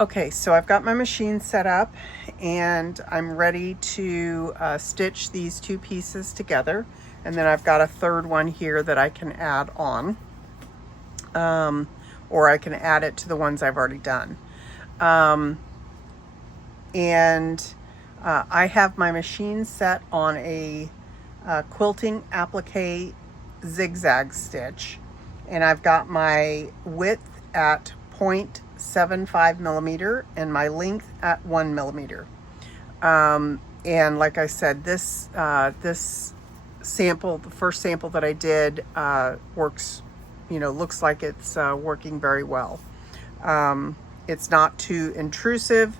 Okay, so I've got my machine set up and I'm ready to stitch these two pieces together. And then I've got a third one here that I can add on. Or I can add it to the ones I've already done. Um, and I have my machine set on a quilting applique zigzag stitch. And I've got my width at 0.75 millimeter and my length at 1 millimeter. And like I said, this sample, the first sample that I did, works, looks like it's working very well. It's not too intrusive.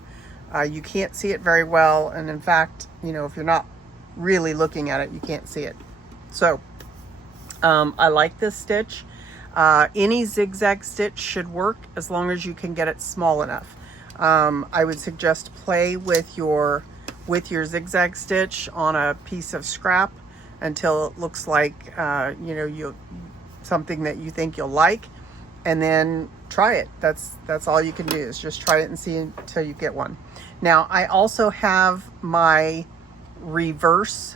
You can't see it very well. And in fact, if you're not really looking at it, you can't see it. So I like this stitch. Any zigzag stitch should work as long as you can get it small enough. I would suggest play with your zigzag stitch on a piece of scrap until it looks like something that you think you'll like, and then try it. That's all you can do, is just try it and see until you get one. Now I also have my reverse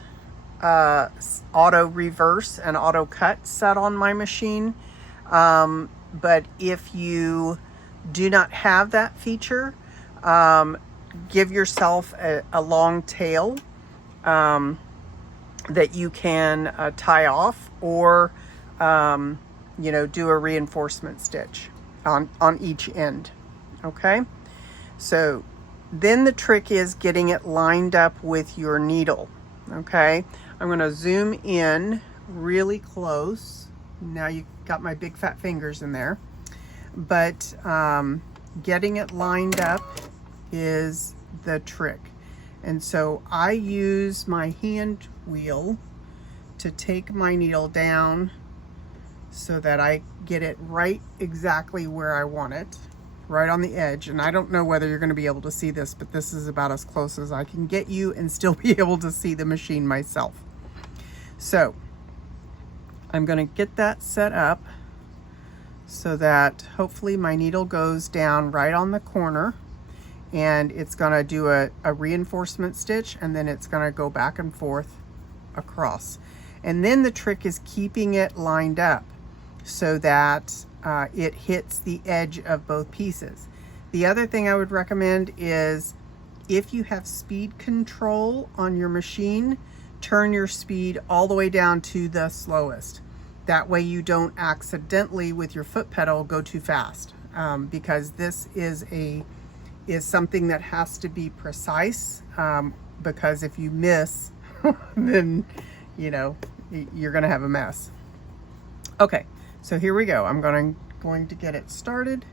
auto reverse and auto cut set on my machine, but if you do not have that feature, give yourself a long tail that you can tie off, or do a reinforcement stitch on each end. Okay, so then the trick is getting it lined up with your needle. Okay, I'm going to zoom in really close. Now you got my big fat fingers in there, but getting it lined up is the trick. And so I use my hand wheel to take my needle down so that I get it right exactly where I want it, right on the edge. And I don't know whether you're going to be able to see this, but this is about as close as I can get you and still be able to see the machine myself. So I'm going to get that set up so that hopefully my needle goes down right on the corner, and it's going to do a reinforcement stitch, and then it's going to go back and forth across. And then the trick is keeping it lined up so that it hits the edge of both pieces. The other thing I would recommend is, if you have speed control on your machine, turn your speed all the way down to the slowest. That way you don't accidentally with your foot pedal go too fast, because this is something that has to be precise, because if you miss, then you're gonna have a mess. Okay, so here we go. I'm going to get it started,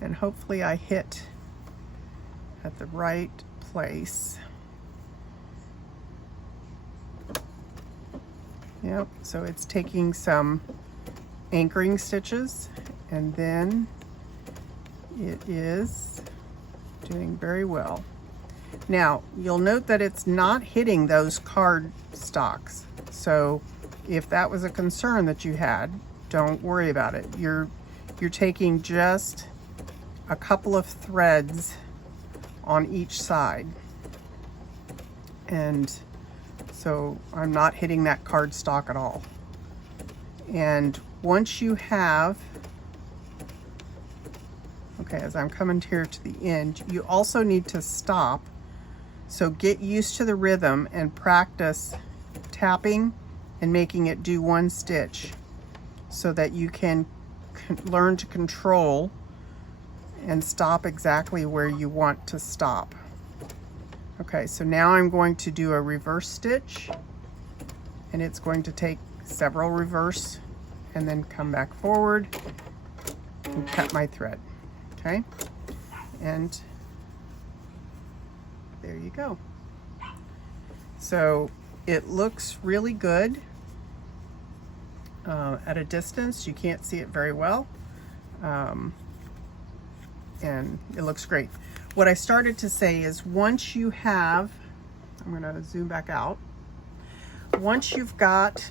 and hopefully I hit at the right place. Yep, so it's taking some anchoring stitches, and then it is doing very well. Now, you'll note that it's not hitting those card stocks. So if that was a concern that you had, don't worry about it. You're taking just a couple of threads on each side. And so I'm not hitting that card stock at all. And once you have, okay, as I'm coming here to the end, you also need to stop. So get used to the rhythm and practice tapping and making it do one stitch so that you can learn to control and stop exactly where you want to stop. Okay, so now I'm going to do a reverse stitch, and it's going to take several reverse and then come back forward and cut my thread. Okay, and there you go. So it looks really good. At a distance, you can't see it very well, and it looks great. What I started to say is, once you have, I'm going to zoom back out, once you've got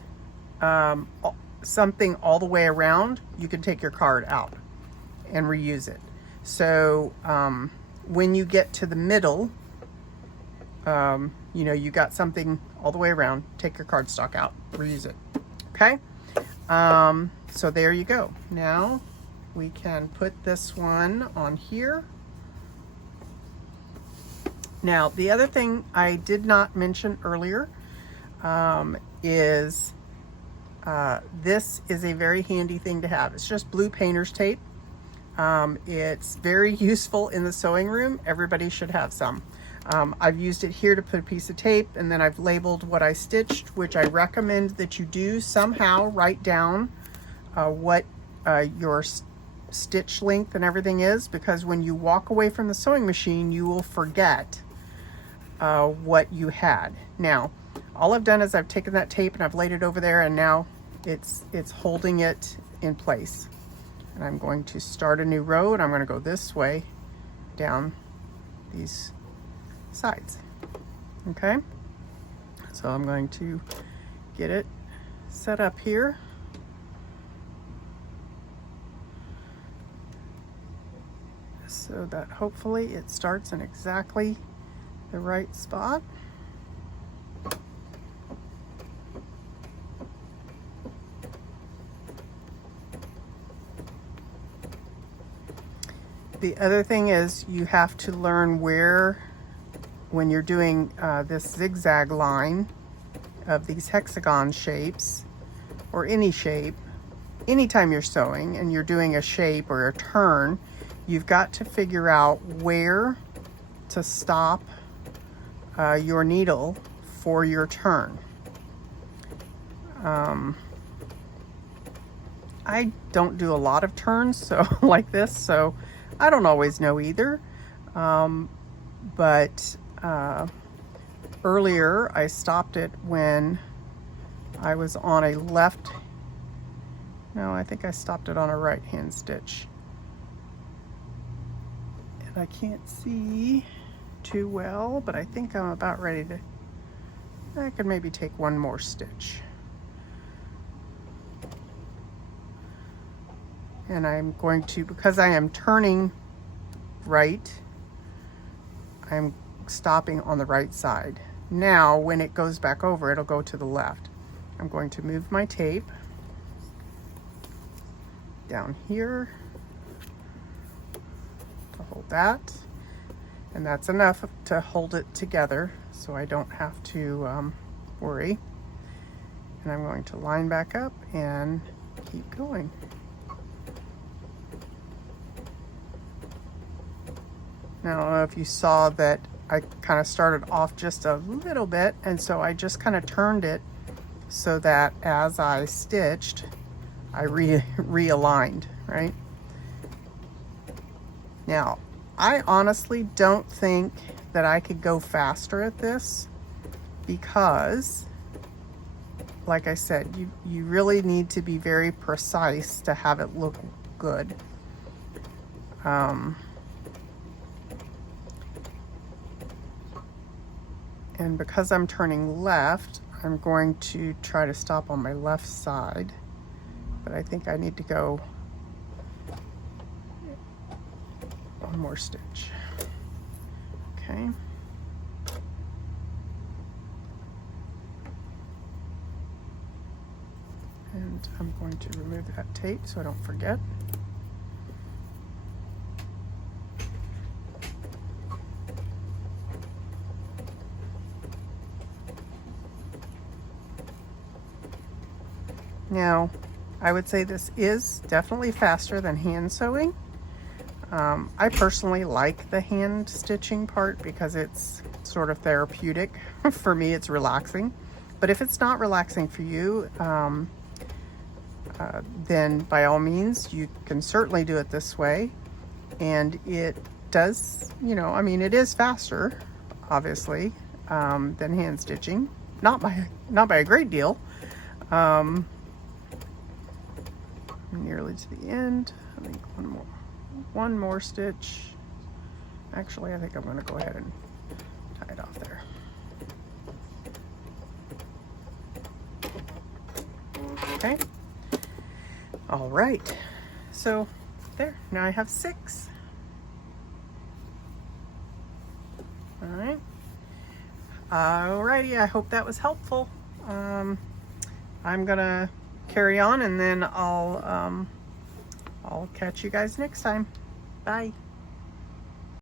something all the way around, you can take your card out and reuse it. So when you get to the middle, you know, you got something all the way around, take your cardstock out, reuse it. Okay, so there you go. Now we can put this one on here. Now, the other thing I did not mention earlier is this is a very handy thing to have. It's just blue painter's tape. It's very useful in the sewing room. Everybody should have some. I've used it here to put a piece of tape, and then I've labeled what I stitched, which I recommend that you do somehow write down what your stitch length and everything is, because when you walk away from the sewing machine, you will forget what you had. Now, all I've done is I've taken that tape and I've laid it over there, and now it's holding it in place. And I'm going to start a new row, and I'm going to go this way down these sides. Okay, so I'm going to get it set up here. So that hopefully it starts in exactly the right spot. The other thing is you have to learn where, when you're doing this zigzag line of these hexagon shapes, or any shape, anytime you're sewing and you're doing a shape or a turn, you've got to figure out where to stop your needle for your turn. I don't do a lot of turns so like this, so I don't always know either. But earlier I stopped it when I was on a left, no, I think I stopped it on a right hand stitch. And I can't see too well, but I think I'm about ready to, I could maybe take one more stitch. And I'm going to, because I am turning right, I'm stopping on the right side. Now, when it goes back over, it'll go to the left. I'm going to move my tape down here to hold that. And that's enough to hold it together so I don't have to worry. And I'm going to line back up and keep going. Now, I don't know if you saw that I kind of started off just a little bit, and so I just kind of turned it so that as I stitched, I realigned, right? Now, I honestly don't think that I could go faster at this because, like I said, you really need to be very precise to have it look good. And because I'm turning left, I'm going to try to stop on my left side, but I think I need to go one more stitch. Okay. And I'm going to remove that tape so I don't forget. Now, I would say this is definitely faster than hand sewing. I personally like the hand stitching part because it's sort of therapeutic. For me, it's relaxing. But if it's not relaxing for you, then by all means, you can certainly do it this way. And it does, you know, I mean, it is faster, obviously, than hand stitching. Not by a great deal. Nearly to the end. I think one more stitch. Actually, I think I'm going to go ahead and tie it off there. Okay. All right. So there. Now I have 6. All right. Alrighty, I hope that was helpful. I'm gonna carry on, and then I'll catch you guys next time. Bye.